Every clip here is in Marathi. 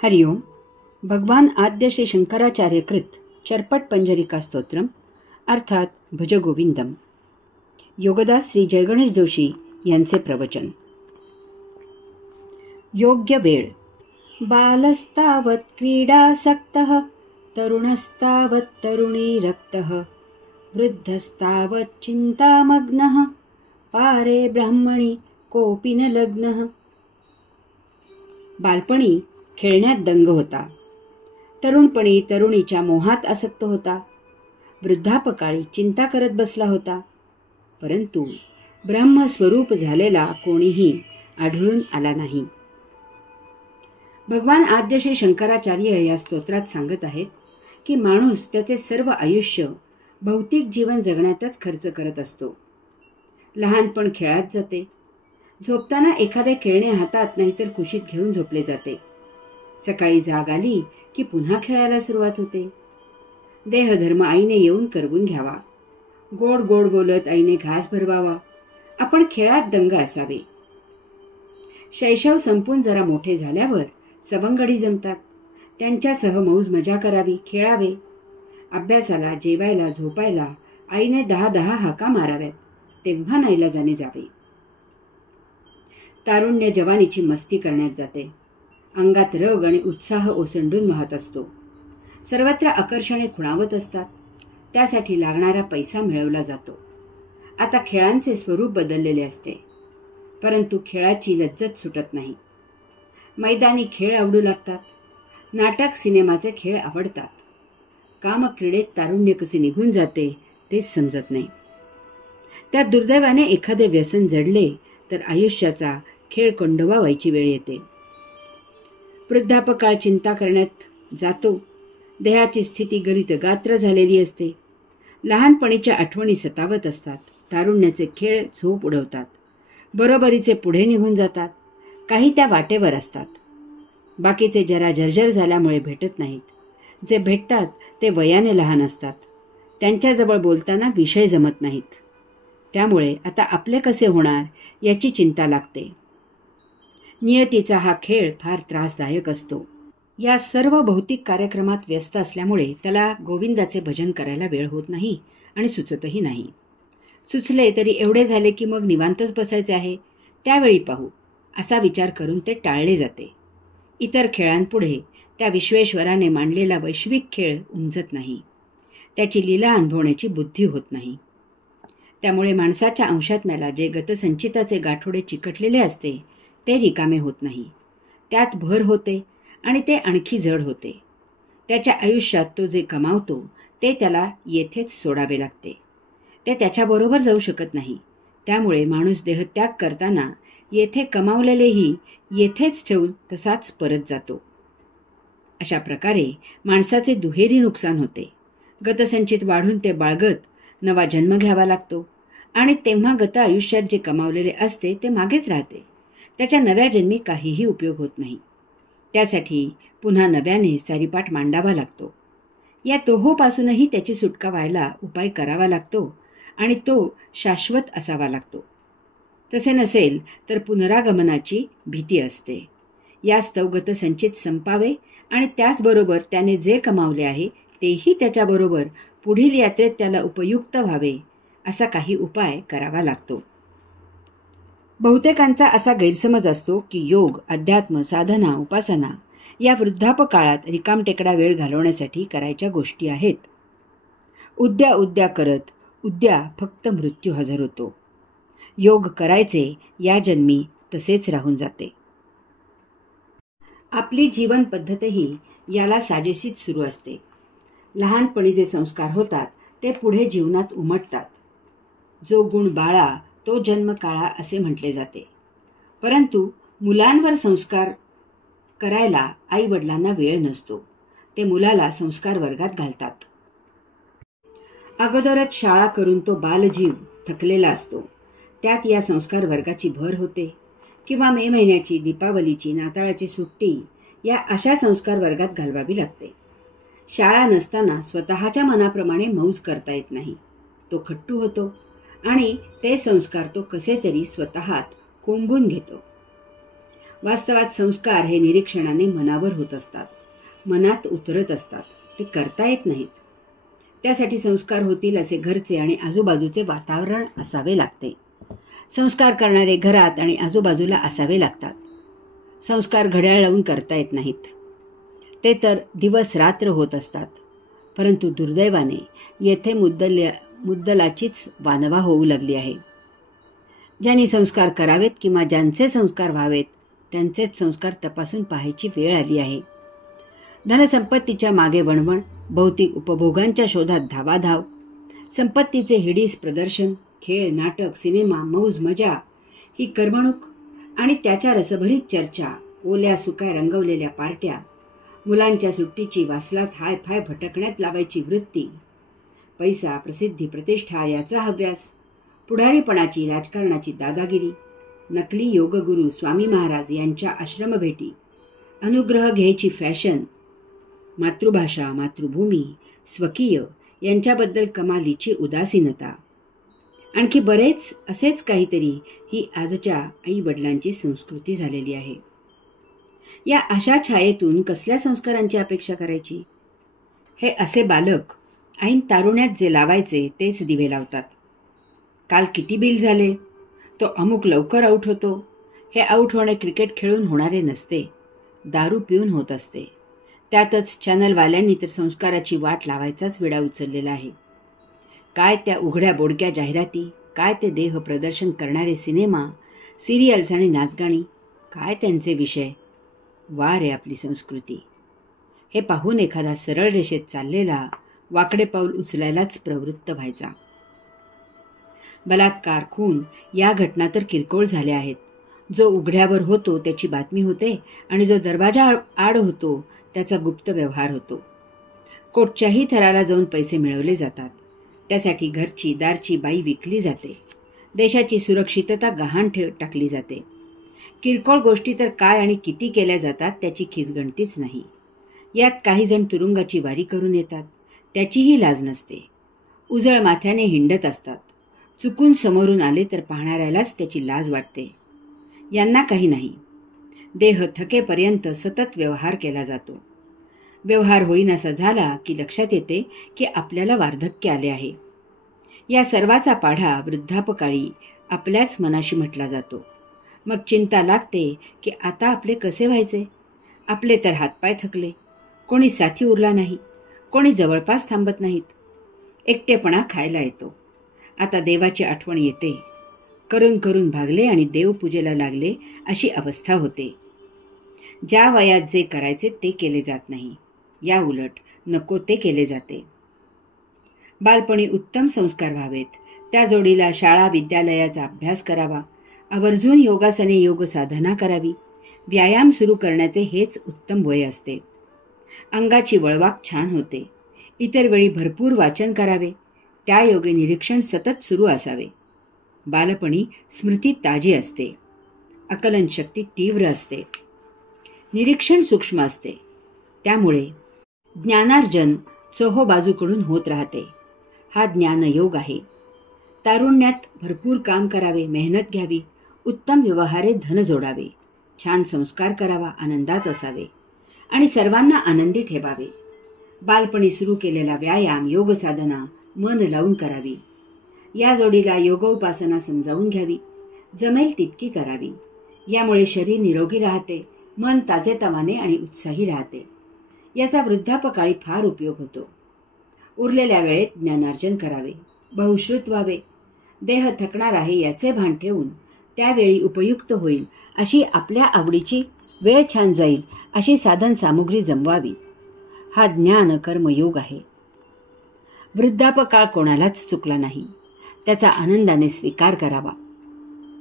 हरिओम. भगवान आद्य श्री शंकराचार्य कृत चरपट पंजरिका स्तोत्रम अर्थात भजगोविंदम. योगदास श्री जयगणेश जोशी यांचे प्रवचन. योग्य वेळ. बालस्तावत् क्रीडासक्तः तरुणस्तावत् तरुणी रक्तः वृद्धस्तावत् चिंतामग्नः पारे ब्राह्मणी कोपी न लग्नः. बालपणी खेळण्यात दंग होता, तरुणपणी तरुणीच्या मोहात आसक्त होता, वृद्धापकाळी चिंता करत बसला होता, परंतु ब्रह्मस्वरूप झालेला कोणीही आढळून आला नाही. भगवान आद्य श्री शंकराचार्य या स्तोत्रात सांगत आहेत की माणूस त्याचे सर्व आयुष्य भौतिक जीवन जगण्यातच खर्च करत असतो. लहानपण खेळात जाते, झोपताना एखादे खेळणे हातात नाहीतर कुशीत घेऊन झोपले जाते. सकाळी जाग आली की पुन्हा खेळायला सुरुवात होते. देहधर्म आईने येऊन करवून घ्यावा, गोड गोड बोलत आईने घास भरवावा, आपण खेळात दंग असावे. शैशव संपून जरा मोठे झाल्यावर सवंगडी जमतात, त्यांच्यासह मौज मजा करावी, खेळावे. अभ्यासाला, जेवायला, झोपायला आईने 10 हाका माराव्यात, तेव्हा नाईलाजाने जावे. तारुण्य जवानीची मस्ती करण्यात जाते. अंगात रग आणि उत्साह ओसंडून वाहत असतो. सर्वत्र आकर्षणे खुणावत असतात. त्यासाठी लागणारा पैसा मिळवला जातो. आता खेळांचे स्वरूप बदललेले असते, परंतु खेळाची लज्जत सुटत नाही. मैदानी खेळ आवडू लागतात. नाटक, सिनेमाचे खेळ आवडतात. कामक्रीडेत तारुण्य कसे निघून जाते तेच समजत नाही. त्या दुर्दैवाने एखादे व्यसन जडले तर आयुष्याचा खेळ कोंडवा व्हायची वेळ येते. वृद्धापकाळ चिंता करण्यात जातो. देहाची स्थिती गलित गात्र झालेली असते. लहानपणीच्या आठवणी सतावत असतात. तारुण्याचे खेळ झोप उडवतात. बरोबरीचे पुढे निघून जातात. काही त्या वाटेवर असतात. बाकीचे जरा जर्जर झाल्यामुळे भेटत नाहीत. जे भेटतात ते वयाने लहान असतात. त्यांच्याजवळ बोलताना विषय जमत नाहीत. त्यामुळे आता आपले कसे होणार याची चिंता लागते. नियतीचा हा खेळ फार त्रासदायक असतो. या सर्व भौतिक कार्यक्रमात व्यस्त असल्यामुळे त्याला गोविंदाचे भजन करायला वेळ होत नाही आणि सुचतही नाही. सुचले तरी एवढे झाले की मग निवांतच बसायचे आहे, त्यावेळी पाहू असा विचार करून ते टाळले जाते. इतर खेळांपुढे त्या विश्वेश्वराने मांडलेला वैश्विक खेळ उमजत नाही. त्याची लीला अनुभवण्याची बुद्धी होत नाही. त्यामुळे माणसाच्या अंशात्म्याला जे गतसंचिताचे गाठोडे चिकटलेले असते ते रिकामे होत नाही. त्यात भर होते आणि ते आणखी जड होते. त्याच्या आयुष्यात तो जे कमावतो ते त्याला येथेच सोडावे लागते. ते त्याच्याबरोबर जाऊ शकत नाही. त्यामुळे माणूस देहत्याग करताना येथे कमावलेलेही येथेच ठेवून तसाच परत जातो. अशा प्रकारे माणसाचे दुहेरी नुकसान होते. गतसंचित वाढून ते बाळगत नवा जन्म घ्यावा लागतो आणि तेव्हा गत आयुष्यात जे कमावलेले असते ते मागेच राहते. त्याच्या नव्या जन्मी काहीही उपयोग होत नाही. त्यासाठी पुन्हा नव्याने सारीपाठ मांडावा लागतो. या तोहोपासूनही त्याची सुटका व्हायला उपाय करावा लागतो आणि तो शाश्वत असावा लागतो. तसे नसेल तर पुनरागमनाची भीती असते. यास्तव गतसंचित संपावे आणि त्याचबरोबर त्याने जे कमावले आहे तेही त्याच्याबरोबर पुढील यात्रेत त्याला उपयुक्त व्हावे असा काही उपाय करावा लागतो. बहुतेकांचा असा गैरसमज असतो की योग, अध्यात्म, साधना, उपासना या वृद्धापकाळात रिकामटेकडा वेळ घालवण्यासाठी करायच्या गोष्टी आहेत. उद्या करत उद्या फक्त मृत्यू हजर होतो. योग करायचे या जन्मी तसेच राहून जाते. आपली जीवन पद्धतही याला साजेशीच सुरू असते. लहानपणी जे संस्कार होतात ते पुढे जीवनात उमटतात. जो गुण बाळा तो जन्म काळा असे म्हटले जाते. परंतु मुलांवर संस्कार करायला आई वडिलांना वेळ नसतो. ते मुलाला संस्कार वर्गात घालतात. अगोदरच शाळा करून तो बालजीव थकलेला असतो. त्यात या संस्कार वर्गाची भर होते. किंवा मे महिन्याची, दीपावलीची, नाताळाची सुट्टी या अशा संस्कार वर्गात घालवावी लागते. शाळा नसताना स्वतःच्या मनाप्रमाणे मौज करता येत नाही. तो खट्टू होतो आणि ते संस्कार तो कसे तरी स्वतःत कोंबून घेतो. वास्तवात संस्कार हे निरीक्षणाने मनावर होत असतात, मनात उतरत असतात, ते करता येत नाहीत. त्यासाठी संस्कार होतील असे घरचे आणि आजूबाजूचे वातावरण असावे लागते. संस्कार करणारे घरात आणि आजूबाजूला असावे लागतात. संस्कार घड्याळ लावून करता येत नाहीत. ते तर दिवस रात्र होत असतात. परंतु दुर्दैवाने येथे मुद्दलाचीच वानवा होऊ लागली आहे. ज्यांनी संस्कार करावेत किंवा ज्यांचे संस्कार व्हावेत त्यांचेच संस्कार तपासून पाहायची वेळ आली आहे. धनसंपत्तीच्या मागे वणवण, भौतिक उपभोगांच्या शोधात धावाधाव, संपत्तीचे हिडीस प्रदर्शन, खेळ, नाटक, सिनेमा, मौज मजा ही करमणूक आणि त्याच्या रसभरीत चर्चा, ओल्या सुक्या रंगवलेल्या पार्ट्या, मुलांच्या सुट्टीची वासलात हाय फाय भटकण्यात लावायची वृत्ती, पैसा, प्रसिद्धी, प्रतिष्ठा याचा हव्यास, पुढारीपणाची राजकारणाची दादागिरी, नकली योगगुरू स्वामी महाराज यांच्या आश्रमभेटी, अनुग्रह घ्यायची फॅशन, मातृभाषा, मातृभूमी, स्वकीय यांच्याबद्दल कमालीची उदासीनता, आणखी बरेच असेच काहीतरी ही आजच्या आई वडिलांची संस्कृती झालेली आहे. या अशा छायेतून कसल्या संस्कारांची अपेक्षा करायची? हे असे बालक ऐन तारुण्यात जे लावायचे तेच दिवे लावतात. काल किती बिल झाले, तो अमुक लवकर आऊट होतो. हे आऊट होणे क्रिकेट खेळून होणारे नसते, दारू पिऊन होत असते. त्यातच चॅनलवाल्यांनी तर संस्काराची वाट लावायचाच विडा उचललेला आहे. काय त्या उघड्या बोडक्या जाहिराती, काय ते देह प्रदर्शन करणारे सिनेमा, सिरियल्स आणि नाचगाणी, काय त्यांचे विषय. वा रे आपली संस्कृती. हे पाहून एखादा सरळ रेषेत चाललेला वाकडे पाऊल उचलायलाच प्रवृत्त व्हायचा. बलात्कार, खून या घटना तर किरकोळ झाल्या आहेत. जो उघड्यावर होतो त्याची बातमी होते आणि जो दरवाजा आड होतो त्याचा गुप्त व्यवहार होतो. कोर्टच्याही थराला जाऊन पैसे मिळवले जातात. त्यासाठी घरची दारची बाई विकली जाते. देशाची सुरक्षितता गहाण टाकली जाते. किरकोळ गोष्टी तर काय आणि किती केल्या जातात त्याची खिसगणतीच नाही. यात काही जण तुरुंगाची वारी करून येतात, त्याचीही लाज नसते. उजळ माथ्याने हिंडत असतात. चुकून समोरून आले तर पाहणाऱ्यालाच त्याची लाज वाटते. यांना काही नाही. देह थकेपर्यंत सतत व्यवहार केला जातो. व्यवहार होईनासा झाला की लक्षात येते की आपल्याला वार्धक्य आले आहे. या सर्वाचा पाढा वृद्धापकाळी आपल्याच मनाशी म्हटला जातो. मग चिंता लागते की आता आपले कसे व्हायचे. आपले तर हातपाय थकले, कोणी साथी उरला नाही, कोणी जवळपास थांबत नाहीत. एकटेपणा खायला येतो. आता देवाची आठवण येते. करून करून भागले आणि देवपूजेला लागले अशी अवस्था होते. ज्या वयात जे करायचे ते केले जात नाही, या उलट नको ते केले जाते. बालपणी उत्तम संस्कार व्हावेत, त्या जोडीला शाळा विद्यालयाचा अभ्यास करावा, आवर्जून योगासने योग साधना करावी. व्यायाम सुरू करण्याचे हेच उत्तम वय असते. अंगाची वळवाक छान होते. इतर वेळी भरपूर वाचन करावे. त्या योगे निरीक्षण सतत सुरू असावे. बालपणी स्मृती ताजी असते, आकलन शक्ती तीव्र असते, निरीक्षण सूक्ष्म असते. त्यामुळे ज्ञानार्जन चोहो बाजूकडून होत राहते. हा ज्ञानयोग आहे. तारुण्यात भरपूर काम करावे, मेहनत घ्यावी, उत्तम व्यवहारे धन जोडावे, छान संस्कार करावा, आनंदात असावे आणि सर्वांना आनंदी ठेवावे. बालपणी सुरू केलेला व्यायाम योग साधना मन लावून करावी. या जोडीला योगोपासना समजावून घ्यावी. जमेल तितकी करावी. यामुळे शरीर निरोगी राहते, मन ताजेतवाने आणि उत्साही राहते. याचा वृद्धापकाळी फार उपयोग होतो. उरलेल्या वेळेत ज्ञानार्जन करावे, बहुश्रुत व्हावे. देह थकणार आहे याचे भान ठेवून त्यावेळी उपयुक्त होईल अशी आपल्या आवडीची वेळ छान जाईल अशी साधन सामुग्री जमवावी. हा ज्ञान कर्मयोग आहे. वृद्धापकाळ कोणालाच चुकला नाही. त्याचा आनंदाने स्वीकार करावा.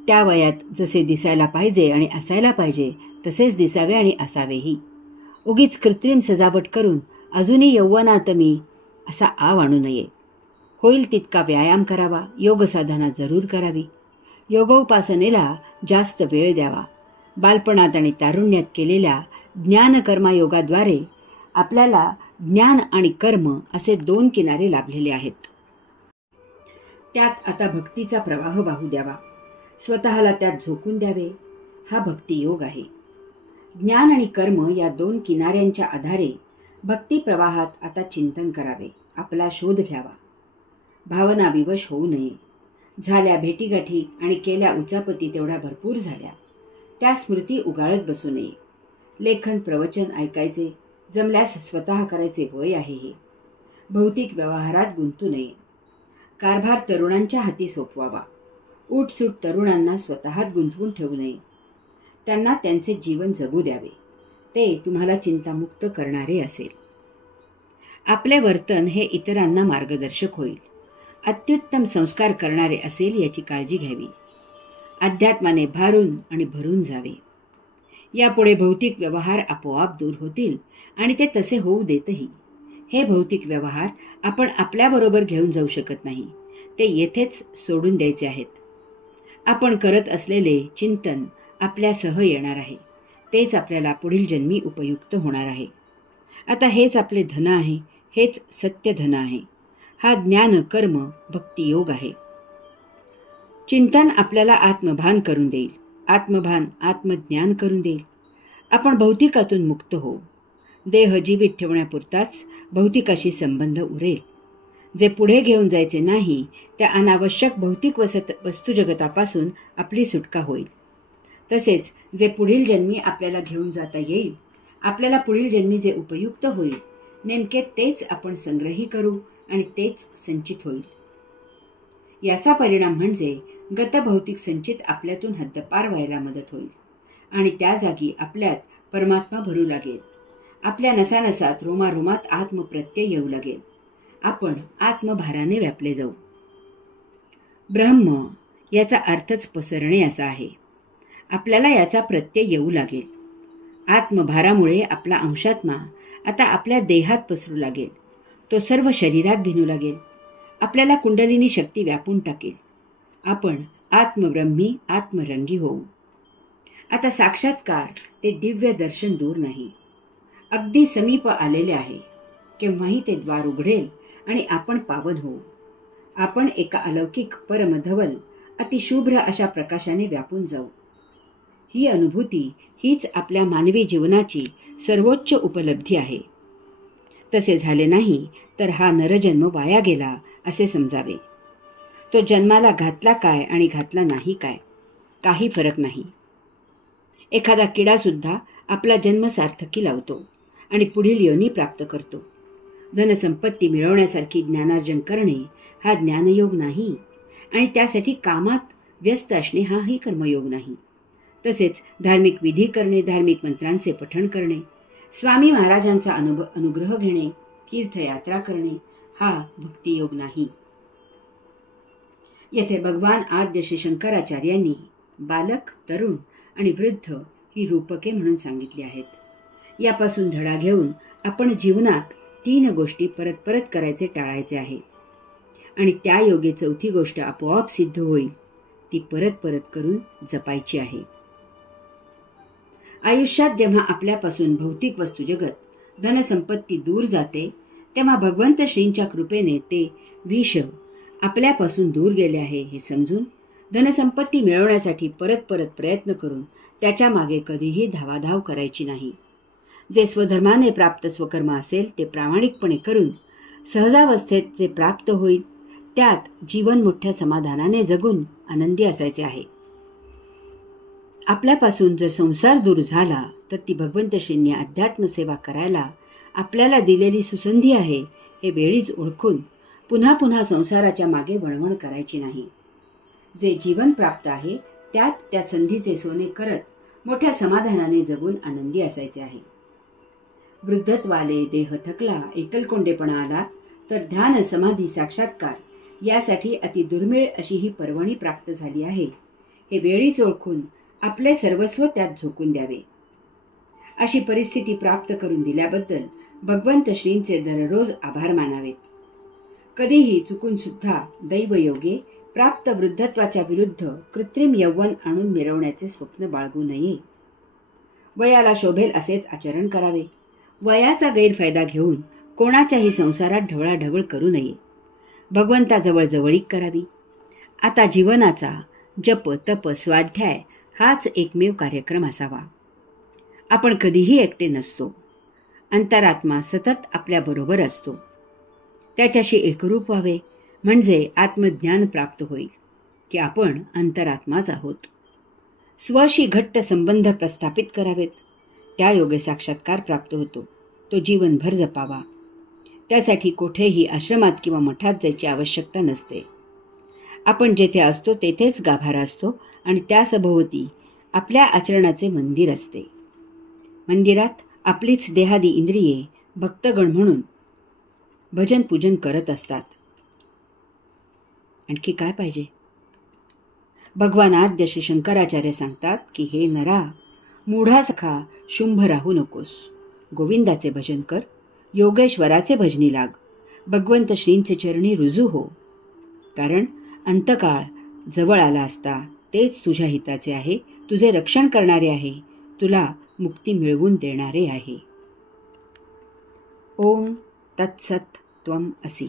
त्या वयात जसे दिसायला पाहिजे आणि असायला पाहिजे तसेच दिसावे आणि असावेही. उगीच कृत्रिम सजावट करून अजूनही यौवनात मी असा आव आणू नये. होईल तितका व्यायाम करावा, योग साधना जरूर करावी. योगोपासनेला जास्त वेळ द्यावा. बालपणात आणि तारुण्यात केलेल्या ज्ञानकर्मायोगाद्वारे आपल्याला ज्ञान आणि कर्म असे दोन किनारे लाभलेले आहेत. त्यात आता भक्तीचा प्रवाह वाहू द्यावा. स्वतःला त्यात झोकून द्यावे. हा भक्तियोग आहे. ज्ञान आणि कर्म या दोन किनाऱ्यांच्या आधारे भक्ती प्रवाहात आता चिंतन करावे, आपला शोध घ्यावा. भावना विवश होऊ नये. झाल्या भेटीगाठी आणि केल्या उचापती तेवढ्या भरपूर झाल्या, त्या स्मृती उगाळत बसू नये. लेखन प्रवचन ऐकायचे, जमल्यास स्वतः करायचे वय आहे हे. भौतिक व्यवहारात गुंतू नये. कारभार तरुणांच्या हाती सोपवावा. उठसूट तरुणांना स्वतःत गुंतवून ठेवू नये. त्यांना त्यांचे जीवन जगू द्यावे. ते तुम्हाला चिंतामुक्त करणारे असेल. आपले वर्तन हे इतरांना मार्गदर्शक होईल, अत्युत्तम संस्कार करणारे असेल याची काळजी घ्यावी. अध्यात्माने भारून आणि भरून जावे. यापुढे भौतिक व्यवहार आपोआप दूर होतील आणि ते तसे होऊ देतही. हे भौतिक व्यवहार आपण आपल्याबरोबर घेऊन जाऊ शकत नाही, ते येथेच सोडून द्यायचे आहेत. आपण करत असलेले चिंतन आपल्यासह येणार आहे. तेच आपल्याला पुढील जन्मी उपयुक्त होणार आहे. आता हेच आपले धन आहे, हेच सत्य धन आहे. हा ज्ञान कर्म भक्ती योग आहे. चिंतन आपल्याला आत्मभान करून देईल. आत्मभान आत्मज्ञान करून देईल. आपण भौतिकातून मुक्त होऊ. देह जीवित ठेवण्यापुरताच भौतिकाशी संबंध उरेल. जे पुढे घेऊन जायचे नाही त्या अनावश्यक भौतिक वस्तुजगतापासून आपली सुटका होईल. तसेच जे पुढील जन्मी आपल्याला घेऊन जाता येईल, आपल्याला पुढील जन्मी जे उपयुक्त होईल, नेमके तेच आपण संग्रही करू आणि तेच संचित होईल. याचा परिणाम म्हणजे गतभौतिक संचित आपल्यातून हद्दपार व्हायला मदत होईल आणि त्या जागी आपल्यात परमात्मा भरू लागेल. आपल्या नसानसात रोमारोमात आत्मप्रत्यय येऊ लागेल. आपण आत्मभाराने व्यापले जाऊ. ब्रह्म याचा अर्थच पसरणे असा आहे. आपल्याला याचा प्रत्यय येऊ लागेल. आत्मभारामुळे आपला अंशात्मा आता आपल्या देहात पसरू लागेल. तो सर्व शरीरात भिनू लागेल. आपल्याला कुंडलिनी शक्ती व्यापून टाकेल. आपण आत्मब्रह्मी आत्मरंगी होऊ. आता साक्षात्कार ते दिव्य दर्शन दूर नाही, अगदी समीप आलेले आहे. केव्हाही ते द्वार उघडेल आणि आपण पावन होऊ. आपण एका अलौकिक परमधवल अतिशुभ्र अशा प्रकाशाने व्यापून जाऊ. ही अनुभूती हीच आपल्या मानवी जीवनाची सर्वोच्च उपलब्धी आहे. तसे झाले नाही तर हा नरजन्म वाया गेला असे समजावे. तो जन्माला घातला काय आणि घातला नाही काय, काही फरक नाही. एखादा किडासुद्धा आपला जन्म सार्थकी लावतो आणि पुढील योनी प्राप्त करतो. धनसंपत्ती मिळवण्यासारखी ज्ञानार्जन करणे हा ज्ञानयोग नाही आणि त्यासाठी कामात व्यस्त असणे हाही कर्मयोग नाही. तसेच धार्मिक विधी करणे, धार्मिक मंत्रांचे पठण करणे, स्वामी महाराजांचा अनुग्रह घेणे, तीर्थयात्रा करणे हा भक्तियोग नाही. येथे भगवान आद्य श्री शंकराचार्यांनी बालक, तरुण आणि वृद्ध ही रूपके म्हणून सांगितली आहेत. यापासून धडा घेऊन आपण जीवनात 3 गोष्टी परत परत करायचे टाळायचे आहे आणि त्या योगे 4थी गोष्ट आपोआप सिद्ध होईल. ती परत परत करून जपायची आहे. आयुष्यात जेव्हा आपल्यापासून भौतिक वस्तू जगत, धनसंपत्ती दूर जाते, तेव्हा भगवंत श्रींच्या कृपेने ते विष आपल्यापासून दूर गेले आहे हे समजून धनसंपत्ती मिळवण्यासाठी परत परत प्रयत्न करून त्याच्या मागे कधीही धावाधाव करायची नाही. जे स्वधर्माने प्राप्त स्वकर्म असेल ते प्रामाणिकपणे करून सहजावस्थेत जे प्राप्त होईल त्यात जीवन मोठ्या समाधानाने जगून आनंदी असायचे आहे. आपल्यापासून जर संसार दूर झाला तर ती भगवंत श्रींनी अध्यात्म सेवा करायला आपल्याला दिलेली सुसंधी आहे हे वेळीच ओळखून पुन्हा पुन्हा संसाराच्या मागे वणवण करायची नाही. जे जीवन प्राप्त आहे त्यात त्या संधीचे सोने करत मोठ्या समाधानाने जगून आनंदी असायचे आहे. वृद्धत्वाले, देह थकला, एकलकोंडेपणा आला तर ध्यान, समाधी, साक्षात्कार यासाठी अति दुर्मिळ अशी ही पर्वणी प्राप्त झाली आहे हे वेळीच ओळखून आपले सर्वस्व त्यात झोकून द्यावे. अशी परिस्थिती प्राप्त करून दिल्याबद्दल भगवंत श्रींचे दररोज आभार मानावेत. कधीही चुकून सुद्धा दैवयोगे प्राप्त वृद्धत्वाच्या विरुद्ध कृत्रिम यौवन आणून मिरवण्याचे स्वप्न बाळगू नये. वयाला शोभेल असेच आचरण करावे. वयाचा गैरफायदा घेऊन कोणाच्याही संसारात ढवळाढवळ करू नये. भगवंताजवळ जवळीक करावी. आता जीवनाचा जप, तप, स्वाध्याय हाच एकमेव कार्यक्रम असावा. आपण कधीही एकटे नसतो. अंतरात्मा सतत आपल्याबरोबर असतो. त्याच्याशी एकरूप व्हावे म्हणजे आत्मज्ञान प्राप्त होईल की आपण अंतरात्माच आहोत. स्वशी घट्ट संबंध प्रस्थापित करावेत. त्या योगे साक्षात्कार प्राप्त होतो. तो जीवनभर जपावा. त्यासाठी कुठेही आश्रमात किंवा मठात जायची आवश्यकता नसते. आपण जेथे असतो तेथेच गाभारा असतो आणि त्या सभोवती आपल्या आचरणाचे मंदिर असते. मंदिरात आपलीच देहादी इंद्रिये भक्तगण म्हणून भजन पूजन करत असतात. आणखी काय पाहिजे? भगवान आद्य श्री शंकराचार्य सांगतात की हे नरा, मूढा सखा शुंभ राहू नकोस. गोविंदाचे भजन कर, योगेश्वराचे भजनी लाग, भगवंत श्रींचे चरणी रुजू हो. कारण अंतकाळ जवळ आला असता तेच तुझ्या हिताचे आहे, तुझे रक्षण करणारे आहे, तुला मुक्ती मिळवून देणारे आहे. ओम तत्सत त्वम असि.